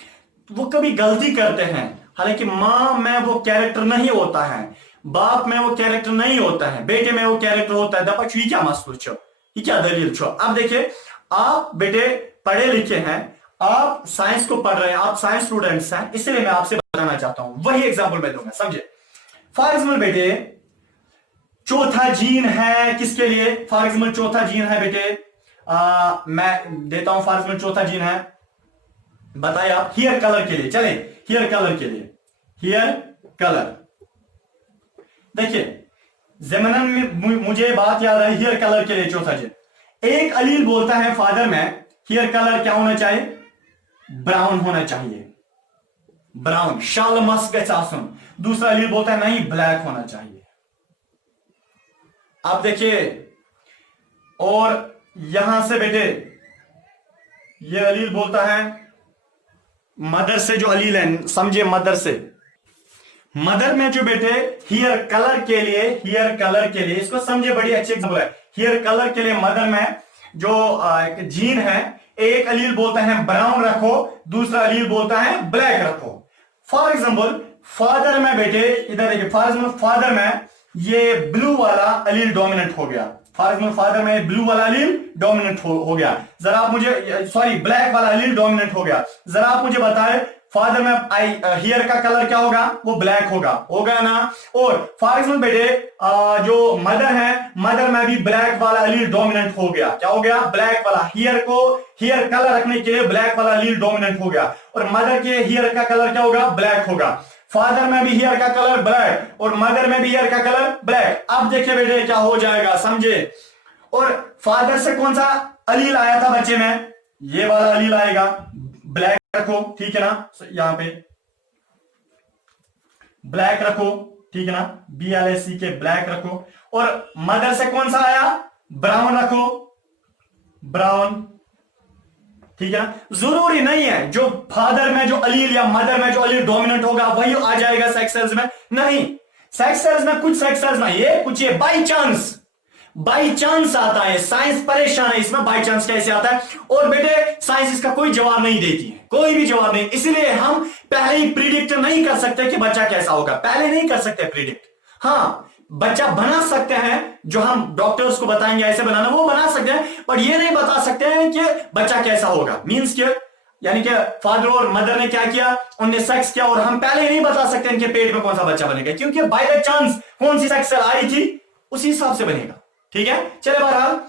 वो कभी गलती करते हैं। हालांकि मां में वो कैरेक्टर नहीं होता है, बाप में वो कैरेक्टर नहीं होता है, बेटे में वो कैरेक्टर होता है। दपा क्या मसलो छो, ये क्या दलील छो? अब देखिए आप बेटे पढ़े लिखे हैं, आप साइंस को पढ़ रहे हैं, आप साइंस स्टूडेंट्स हैं, इसलिए मैं आपसे बताना चाहता हूं, वही एग्जाम्पल मैं दूंगा, समझे। फॉर एग्जाम्पल बेटे चौथा जीन है किसके लिए? फॉर एग्जाम्पल चौथा जीन है बेटे मैं देता हूं, फॉर एग्जाम्पल चौथा जीन है, बताइए आप, हेयर कलर के लिए। चले हेयर कलर के लिए, हेयर कलर। देखिए ज़मानन में मुझे बात याद है हेयर कलर के लिए चौथा जीन। एक अलील बोलता है फादर में हेयर कलर क्या होना चाहिए? ब्राउन होना चाहिए, ब्राउन शाल मस्क आसन। दूसरा अलील बोलता है नहीं ब्लैक होना चाहिए। आप देखिए और यहां से बेटे ये अलील बोलता है मदर से, जो अलील है समझिए मदर से, मदर में जो बेटे हेयर कलर के लिए, हेयर कलर के लिए इसको समझे, बड़ी अच्छी एग्जांपल है। हेयर कलर के लिए मदर में जो जीन है, एक अलील बोलता है ब्राउन रखो, दूसरा अलील बोलता है ब्लैक रखो। फॉर एग्जांपल फादर में बेटे इधर देखिए, फॉर एग्जांपल फादर में ये ब्लू वाला अलील डोमिनेंट हो गया। फॉर एग्जाम्पल फादर में ब्लू वाला अलील डोमिनेंट हो गया। जरा आप मुझे, सॉरी ब्लैक वाला अलील डोमिनेंट हो गया। जरा आप मुझे बताएं फादर में आई हियर का कलर क्या होगा, वो ब्लैक होगा ना। और फॉर एग्जाम्पल बेटे जो मदर है, मदर में भी ब्लैक वाला अलील डोमिनेंट हो गया। क्या हो गया, ब्लैक वाला। हियर कलर रखने के लिए ब्लैक वाला अलील डोमिनेंट हो गया और मदर के हियर का कलर क्या होगा, ब्लैक होगा। फादर में भी हियर का कलर ब्लैक और मदर में भी हियर का कलर ब्लैक। अब देखिए बेटे क्या हो जाएगा, समझे। और फादर से कौन सा अलील आया था बच्चे में, ये वाला अलील आएगा, ब्लैक रखो, ठीक है ना, यहां पे ब्लैक रखो, ठीक है ना, BLAC के ब्लैक रखो। और मदर से कौन सा आया, ब्राउन रखो, ब्राउन, ठीक है ना। जरूरी नहीं है जो फादर में जो अलील या मदर में जो अलील डोमिनेंट होगा वही आ जाएगा सेक्स सेल्स में, नहीं। सेक्स सेल्स में कुछ सेक्स सेल्स में ये कुछ ये बाई चांस आता है। साइंस परेशान है इसमें, बाई चांस कैसे आता है। और बेटे साइंस इसका कोई जवाब नहीं देती है, कोई भी जवाब नहीं। इसलिए हम पहले ही प्रिडिक्ट नहीं कर सकते कि बच्चा कैसा होगा, पहले नहीं कर सकते प्रिडिक्ट। हाँ, बच्चा बना सकते हैं, जो हम डॉक्टर्स को बताएंगे ऐसे बनाना, वो बना सकते हैं, पर ये नहीं बता सकते हैं कि बच्चा कैसा होगा। मींस क्या, यानी कि फादर और मदर ने क्या किया, उनने सेक्स किया और हम पहले नहीं बता सकते इनके पेट में कौन सा बच्चा बनेगा, क्योंकि बाय द चांस कौन सी सेक्स आई थी उसी हिसाब से बनेगा, ठीक है। चले बहरहाल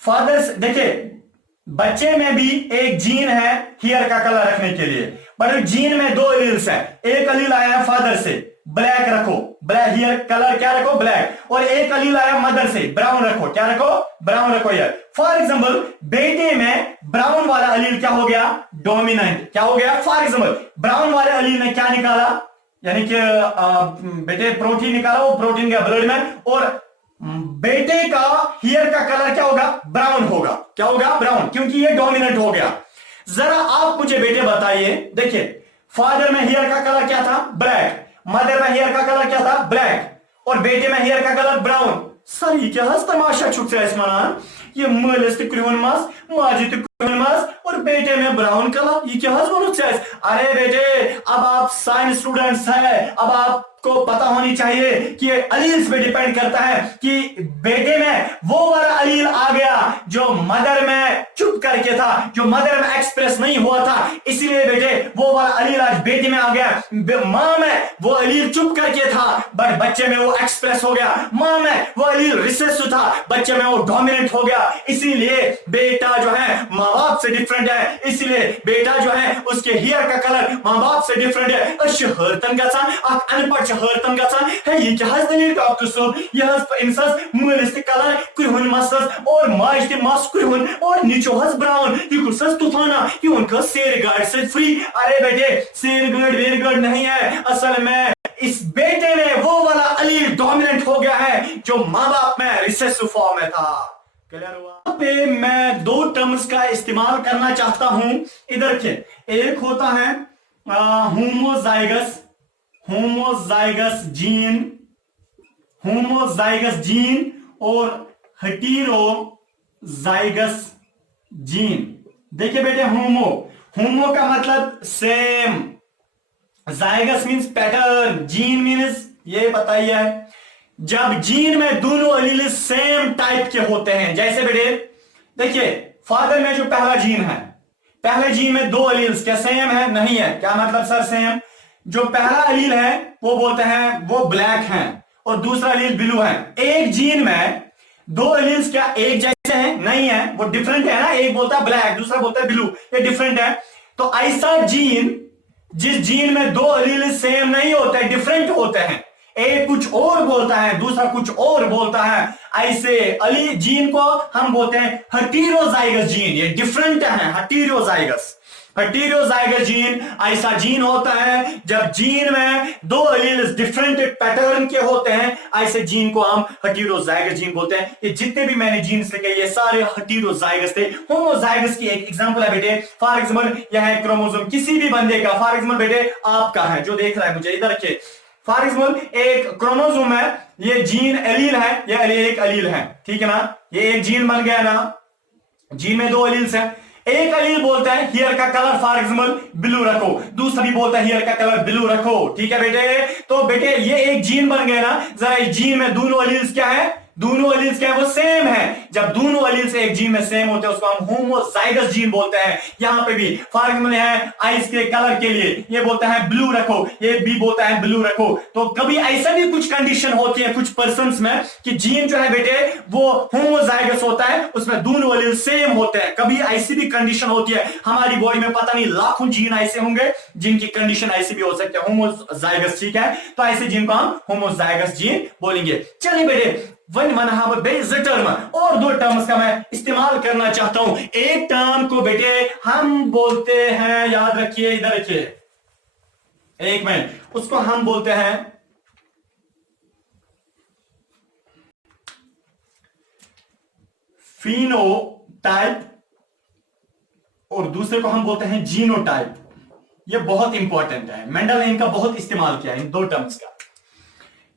फादर्स, देखिए बच्चे में भी एक जीन है हियर का कलर रखने के लिए, बट जीन में दो एलील्स है। एक अलील आया फादर से, ब्लैक रखो, ब्लैक हियर कलर क्या रखो, ब्लैक। और एक अलील आया मदर से, ब्राउन रखो, क्या रखो, ब्राउन रखो यार। फॉर एग्जाम्पल बेटे में ब्राउन वाला अलील क्या हो गया, डोमिनेंट, क्या हो गया। फॉर एग्जाम्पल ब्राउन वाले अलील ने क्या निकाला, यानी कि बेटे प्रोटीन निकाला, वो प्रोटीन का ब्लड में, और बेटे का हियर का कलर क्या होगा, ब्राउन होगा। क्या होगा, ब्राउन, क्योंकि ये डोमिनेंट हो गया। जरा आप मुझे बेटे बताइए, देखिए फादर में हियर का कलर क्या था, ब्लैक, मदर में हेयर का कलर क्या था, ब्लैक, और बेटे में हेयर का कलर ब्राउन। सर ये क्या हंस तमाशा छुप से इसमान, ये मलिस मास माजी मास और बेटे में ब्राउन कलर, ये क्या हंस बोलो। अरे बेटे अब आप साइंस स्टूडेंट्स हैं, अब आपको पता होनी चाहिए कि अलील्स पे डिपेंड करता है कि बेटे में वो वाला अलील आ गया जो मदर में चुप करके था, जो मदर में एक्सप्रेस नहीं हुआ था, इसलिए बेटे वो वाला अलील आज बेटे में आ गया। मां में वो अलील चुप करके था बट बच्चे में वो एक्सप्रेस हो गया। मां में वो अलील रिसेसिव था, बच्चे में वो डोमिनेंट हो गया। इसीलिए बेटा जो है मां बाप से डिफरेंट है, इसीलिए बेटा जो है उसके हियर का कलर मां बाप से डिफरेंट है। शहरतन का अनपढ़ शहरतन का है, ये क्या दलील डॉक्टर साहब, यह इंसास मुलिस्टिक कलर कुहन मसस और माजते मस कुहन और नीचो हस ब्राउन, ये कुसस तूफाना, ये उनका सेर गार्ड से फ्री। अरे बेटे सेर गार्ड वेर गार्ड नहीं है, असल में इस बेटे में वो वाला अलील डोमिनेंट हो गया है जो मां बाप में रिसेसिव फॉर्म में था। क्लियर हुआ। पे मैं दो टर्म्स का इस्तेमाल करना चाहता हूं इधर के, एक होता है होमोजाइगस जीन और हेटेरोजाइगस जीन। देखिए बेटे होमो का मतलब same, zygous means pattern, gene means ये बताइए जब जीन में दोनों अलील सेम टाइप के होते हैं। जैसे बेटे देखिए फादर में जो पहला जीन है, पहले जीन में दो अलील्स क्या सेम है, नहीं है। क्या मतलब सर सेम, जो पहला अलील है वो बोलते हैं वो ब्लैक है और दूसरा अलील ब्लू है। एक जीन में दो अलील्स क्या एक जैसे हैं, नहीं है, वो डिफरेंट है ना, एक बोलता है ब्लैक दूसरा बोलता है ब्लू, ये डिफरेंट है। तो ऐसा जीन जिस जीन में दो अलील सेम नहीं होते, डिफरेंट होते हैं, एक कुछ और बोलता है दूसरा कुछ और बोलता है, ऐसे अली जीन को हम बोलते हैं हेटेरोजाइगस जीन। ये डिफरेंट है, हेटेरोजाइगस जीन ऐसा जीन होता है जब जीन में दो अलील डिफरेंट पैटर्न के होते हैं, ऐसे जीन को हम हेटेरोजाइगस जीन बोलते हैं। ये जितने भी मैंने जीन्स लिखे ये सारे हेटेरोजाइगस थे। होमोजाइगस की एक एग्जांपल है बेटे, फॉर एग्जांपल यह है क्रोमोसोम किसी भी बंदे का, फॉर एग्जांपल बेटे आपका है जो देख रहा है मुझे इधर के, फॉर एग्जाम्पल एक क्रोमोसोम है, ये जीन एलील है, ये एक अलील है, ठीक है ना, ये एक जीन बन गया ना, जीन में दो अलील्स हैं। एक अलील बोलता है हियर का कलर फॉर एग्जाम्पल ब्लू रखो, दूसरा भी बोलता है हियर का कलर ब्लू रखो, ठीक है बेटे। तो बेटे ये एक जीन बन गया ना, जरा इस जीन में दोनों अलील्स क्या है, दोनों एलील्स क्या है, वो सेम है। जब दोनों एलील्स एक जीन में सेम होते हैं उसको हम होमोजाइगस जीन बोलते हैं। यहां पे भी फॉर एग्जाम्पल है आइस के कलर के लिए ये बोलता है ब्लू रखो, ये भी बोलता है ब्लू रखो। तो कभी ऐसा भी कुछ कंडीशन होती है कुछ पर्संस में कि जीन जो है बेटे वो होमोजाइगस होता है, उसमें दोनों एलील सेम होते हैं। कभी ऐसी भी कंडीशन होती है हमारी बॉडी में, पता नहीं लाखों जीन ऐसे होंगे जिनकी कंडीशन ऐसी भी हो सकती है होमोजाइगस, ठीक है। तो ऐसे जीन को हम होमोजाइगस जीन बोलेंगे। चलिए बेटे वन मन टर्म और दो टर्म्स का मैं इस्तेमाल करना चाहता हूं। एक टर्म को बेटे हम बोलते हैं, याद रखिए, इधर रखिए एक मिनट, उसको हम बोलते हैं फिनोटाइप और दूसरे को हम बोलते हैं जीनोटाइप। ये बहुत इंपॉर्टेंट है, मेंडल ने इनका बहुत इस्तेमाल किया इन दो टर्म्स का।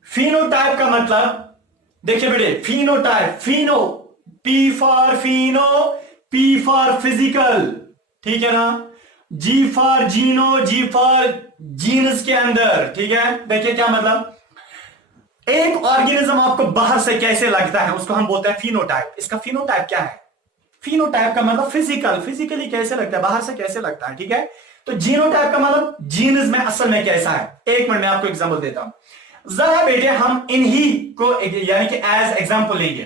फिनोटाइप का मतलब देखिए बेटे, phenotype, pheno P for pheno, P for physical, ठीक है ना, G for geno, G for genus के अंदर, ठीक है। देखिए क्या मतलब, एक ऑर्गेनिज्म आपको बाहर से कैसे लगता है उसको हम बोलते हैं फिनोटाइप। इसका फिनोटाइप क्या है, फिनोटाइप का मतलब फिजिकल, फिजिकली कैसे लगता है, बाहर से कैसे लगता है, ठीक है। तो जीनोटाइप का मतलब जीनस में असल में कैसा है। एक मिनट में आपको एग्जांपल देता हूं, जरा बेटे हम इन्हीं को यानी कि एज एग्जांपल लेंगे।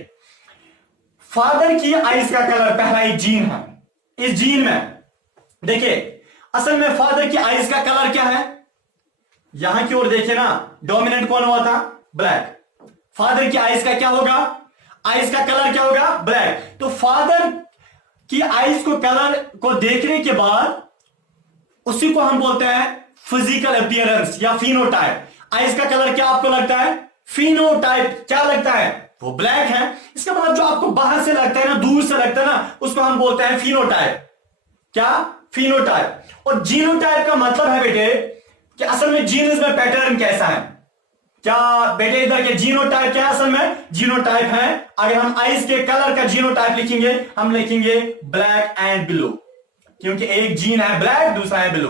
फादर की आइज का कलर पहला एक जीन है, इस जीन में देखिए असल में फादर की आइज का कलर क्या है, यहां की ओर देखिए ना, डोमिनेंट कौन हुआ था, ब्लैक। फादर की आइज का क्या होगा, आइज का कलर क्या होगा, ब्लैक। तो फादर की आइज को कलर को देखने के बाद उसी को हम बोलते हैं फिजिकल अपीयरेंस या फिनोटाइप। आइज का कलर क्या आपको लगता है, फिनोटाइप क्या लगता है, वो ब्लैक है। इसका मतलब जो आपको बाहर से लगता है ना, दूर से लगता है ना, उसको हम बोलते हैं फिनोटाइप। क्या, फिनोटाइप। और जीनोटाइप का मतलब है बेटे कि असल में जीनस में पैटर्न कैसा है। क्या बेटे इधर के जीनोटाइप क्या है, असल में जीनोटाइप है। अगर हम आइज के कलर का जीनोटाइप लिखेंगे, हम लिखेंगे ब्लैक एंड ब्लू, क्योंकि एक जीन है ब्लैक, दूसरा है ब्लू,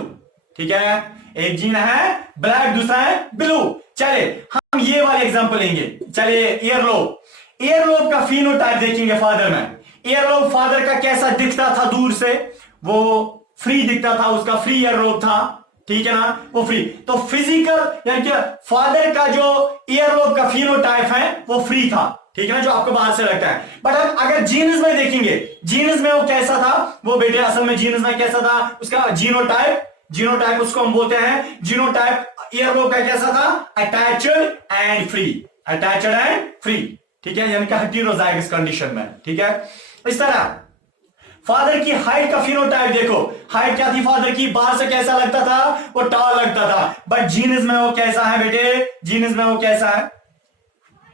ठीक है। एक जीन है ब्लैक, दूसरा है ब्लू। चले हम ये वाले एग्जांपल लेंगे। चलिए ईयरलोब, ईयरलोब का फिनोटाइप देखेंगे फादर में। ईयरलोब फादर का कैसा दिखता था, दूर से वो फ्री दिखता था, उसका फ्री ईयरलोब था, ठीक है ना, वो फ्री। तो फिजिकल यानी कि फादर का जो ईयरलोब का फिनोटाइप है वो फ्री था, ठीक है ना, जो आपको बाहर से लगता है। बट हम अगर जीनस में देखेंगे, जीनस में वो कैसा था, वो बेटे असल में जीनस में कैसा था, उसका जीनोटाइप, जीनोटाइप उसको हम बोलते हैं जीनोटाइप ईयरलोब का कैसा था, attached and free, attached and free, ठीक है, यानी कि हेटेरोजाइगस कंडीशन में, ठीक है। इस तरह फादर की हाइट का फिनोटाइप देखो, हाइट क्या थी फादर की, बाहर से कैसा लगता था, वो टॉल लगता था। बट जीनस में वो कैसा है बेटे, जीनस में वो कैसा है,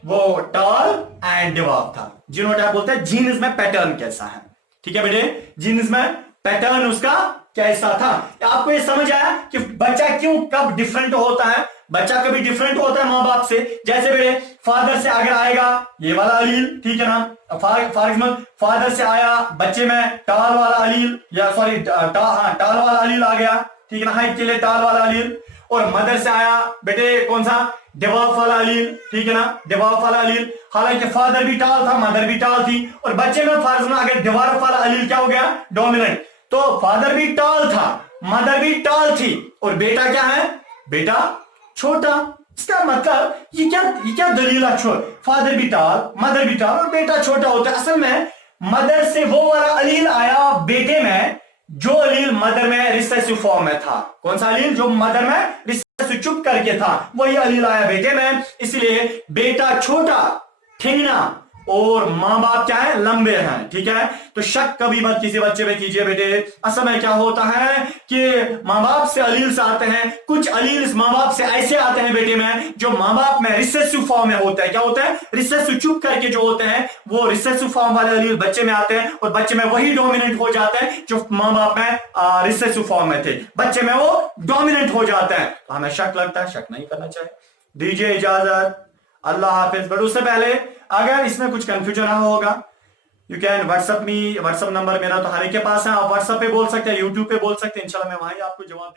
वो टॉल एंड डिवार्फ था। जीनोटाइप बोलते हैं जीनस में पैटर्न कैसा है, ठीक है बेटे, जीनस में पैटर्न उसका कैसा था। आपको ये समझ आया कि बच्चा क्यों कब डिफरेंट होता है। बच्चा कभी डिफरेंट होता है मां बाप से, जैसे बेटे फादर से अगर आएगा ये वाला अलील, ठीक है ना, फॉर एग्जाम्पल फादर से आया बच्चे में टाल वाला अलील, या सॉरी टाल वाला अलील आ गया, ठीक है ना, हाइट के लिए टाल वाला अलील। और मदर से आया बेटे कौन सा, डिवार्फ वाला अलील, ठीक है ना, डिवार्फ वाला अलील। हालांकि फादर भी टाल था, मदर भी टाल थी, और बच्चे में फर्ज में अगर डिवार्फ वाला अलील क्या हो गया, डोमिनेंट। तो फादर भी टाल था, मदर भी टाल थी, और बेटा क्या है, बेटा छोटा। इसका मतलब ये क्या दलील है, फादर भी टाल, मदर भी टाल, और बेटा छोटा होता है। असल में मदर से वो वाला अलील आया बेटे में जो अलील मदर में रिसेसिव फॉर्म में था। कौन सा अलील, जो मदर में रिसेसिव चुप करके था, वही अलील आया बेटे में। इसलिए बेटा छोटा, ठिंगना, और मां बाप क्या है, लंबे हैं, ठीक है। तो शक कभी मत किसी बच्चे पे कीजिए बेटे। असल में क्या होता है कि मां बाप से अलील से आते हैं, कुछ अलील इस मां बाप से ऐसे आते हैं बेटे में जो मां बाप में रिसेसिव फॉर्म में होता है। क्या होता है, रिसेसिव चुप करके जो होते हैं वो रिसेसिव फॉर्म वाले अलील बच्चे में आते हैं, और बच्चे में वही डोमिनेंट हो जाते हैं जो मां बाप में रिसेसिव फॉर्म में थे, बच्चे में वो डोमिनेंट हो जाते हैं। तो हमें शक लगता है, शक नहीं करना चाहिए। दीजिए इजाजत, अल्लाह हाफिज। बट उससे पहले अगर इसमें कुछ कंफ्यूजन रहा होगा, you can WhatsApp me, WhatsApp number मेरा तो हर एक के पास है, आप व्हाट्सएप पे बोल सकते हैं, यूट्यूब पे बोल सकते हैं, इंशाल्लाह मैं वहां आपको जवाब